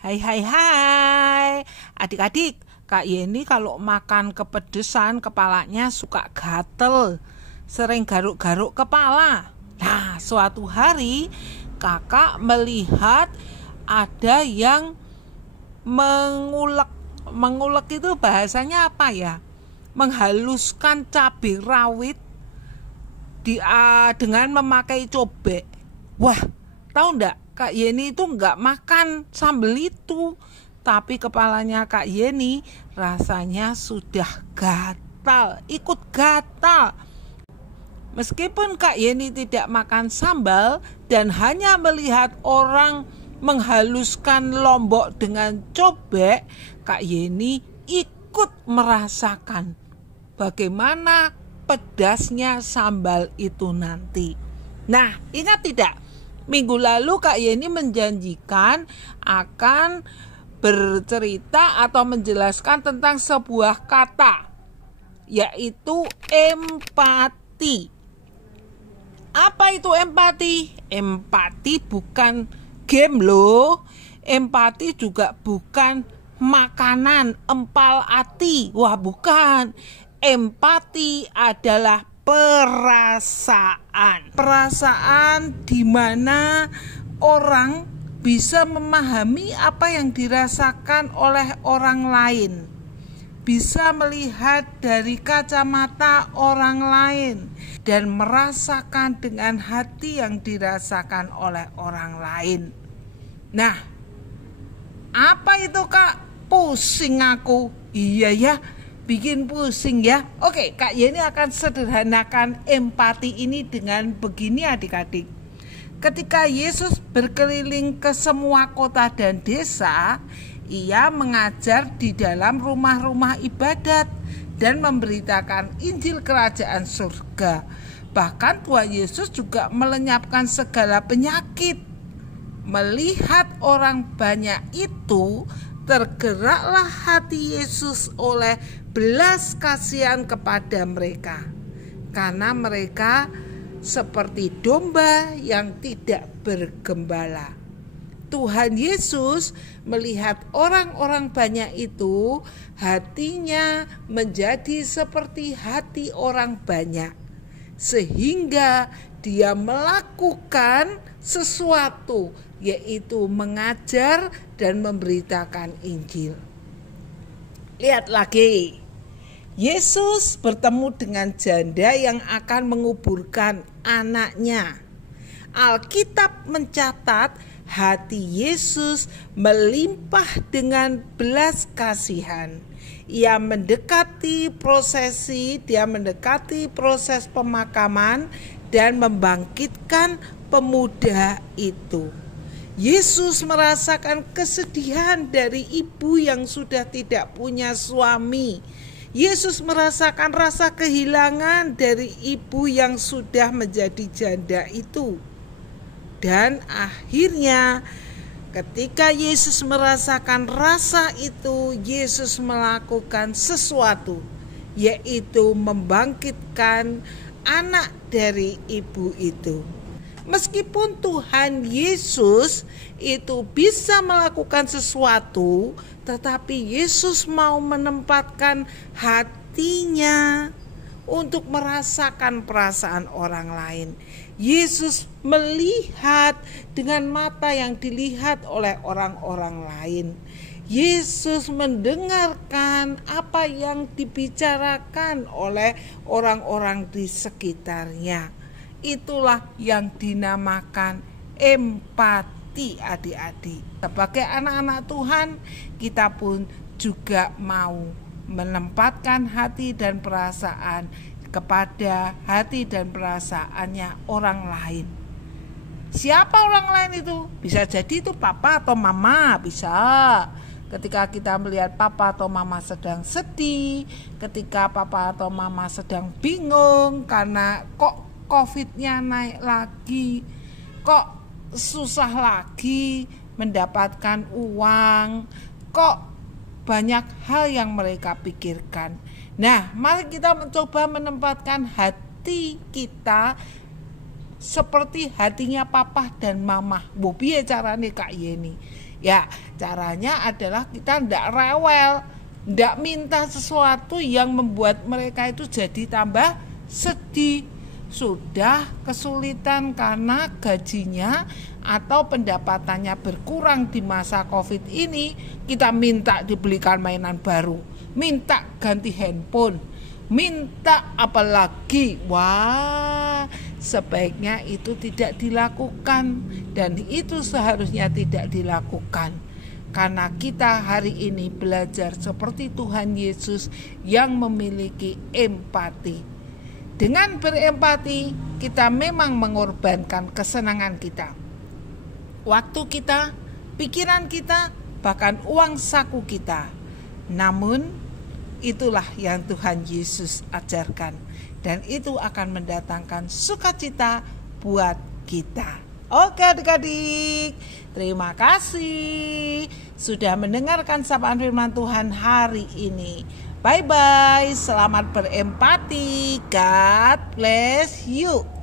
Hai hai hai. Adik-adik, Kak Yeni kalau makan kepedesan kepalanya suka gatel, sering garuk-garuk kepala. Nah, suatu hari kakak melihat ada yang mengulek. Mengulek itu bahasanya apa ya? Menghaluskan cabai rawit dengan memakai cobek. Wah, tahu enggak? Kak Yeni itu enggak makan sambal itu, tapi kepalanya Kak Yeni rasanya sudah gatal, ikut gatal. Meskipun Kak Yeni tidak makan sambal dan hanya melihat orang menghaluskan lombok dengan cobek, Kak Yeni ikut merasakan bagaimana pedasnya sambal itu nanti. Nah, ingat tidak? Minggu lalu Kak Yeni menjanjikan akan bercerita atau menjelaskan tentang sebuah kata, yaitu empati. Apa itu empati? Empati bukan game loh. Empati juga bukan makanan empal ati. Wah, bukan. Empati adalah perasaan di mana orang bisa memahami apa yang dirasakan oleh orang lain, bisa melihat dari kacamata orang lain dan merasakan dengan hati yang dirasakan oleh orang lain. Nah, apa itu Kak? Pusing aku. Iya ya, bikin pusing ya. Oke, Kak Yeni akan sederhanakan empati ini dengan begini adik-adik. Ketika Yesus berkeliling ke semua kota dan desa, ia mengajar di dalam rumah-rumah ibadat dan memberitakan Injil Kerajaan Surga. Bahkan Tuhan Yesus juga melenyapkan segala penyakit. Melihat orang banyak itu, tergeraklah hati Yesus oleh belas kasihan kepada mereka, karena mereka seperti domba yang tidak bergembala. Tuhan Yesus melihat orang-orang banyak itu, hatinya menjadi seperti hati orang banyak, sehingga dia melakukan sesuatu, yaitu mengajar dan memberitakan Injil. Lihat lagi, Yesus bertemu dengan janda yang akan menguburkan anaknya. Alkitab mencatat hati Yesus melimpah dengan belas kasihan. Ia mendekati proses pemakaman dan membangkitkan pemuda itu. Yesus merasakan kesedihan dari ibu yang sudah tidak punya suami. Yesus merasakan rasa kehilangan dari ibu yang sudah menjadi janda itu. Dan akhirnya ketika Yesus merasakan rasa itu, Yesus melakukan sesuatu, yaitu membangkitkan anak dari ibu itu. Meskipun Tuhan Yesus itu bisa melakukan sesuatu, tetapi Yesus mau menempatkan hatinya untuk merasakan perasaan orang lain. Yesus melihat dengan mata yang dilihat oleh orang-orang lain. Yesus mendengarkan apa yang dibicarakan oleh orang-orang di sekitarnya. Itulah yang dinamakan empati adik-adik. Sebagai anak-anak Tuhan, kita pun juga mau menempatkan hati dan perasaan kepada hati dan perasaannya orang lain. Siapa orang lain itu? Bisa jadi itu papa atau mama, bisa. Ketika kita melihat papa atau mama sedang sedih, ketika papa atau mama sedang bingung karena kok COVID-nya naik lagi, kok susah lagi mendapatkan uang, kok banyak hal yang mereka pikirkan. Nah, mari kita mencoba menempatkan hati kita seperti hatinya papa dan mama. Piye carane Kak Yeni? Ya, caranya adalah kita tidak rewel, tidak minta sesuatu yang membuat mereka itu jadi tambah sedih. Sudah kesulitan karena gajinya atau pendapatannya berkurang di masa COVID ini, kita minta dibelikan mainan baru, minta ganti handphone, minta apa lagi. Wah, sebaiknya itu tidak dilakukan, dan itu seharusnya tidak dilakukan. Karena kita hari ini belajar seperti Tuhan Yesus yang memiliki empati. Dengan berempati, kita memang mengorbankan kesenangan kita, waktu kita, pikiran kita, bahkan uang saku kita. Namun, itulah yang Tuhan Yesus ajarkan, dan itu akan mendatangkan sukacita buat kita. Oke adik-adik, terima kasih sudah mendengarkan sapaan firman Tuhan hari ini. Bye-bye, selamat berempati. God bless you.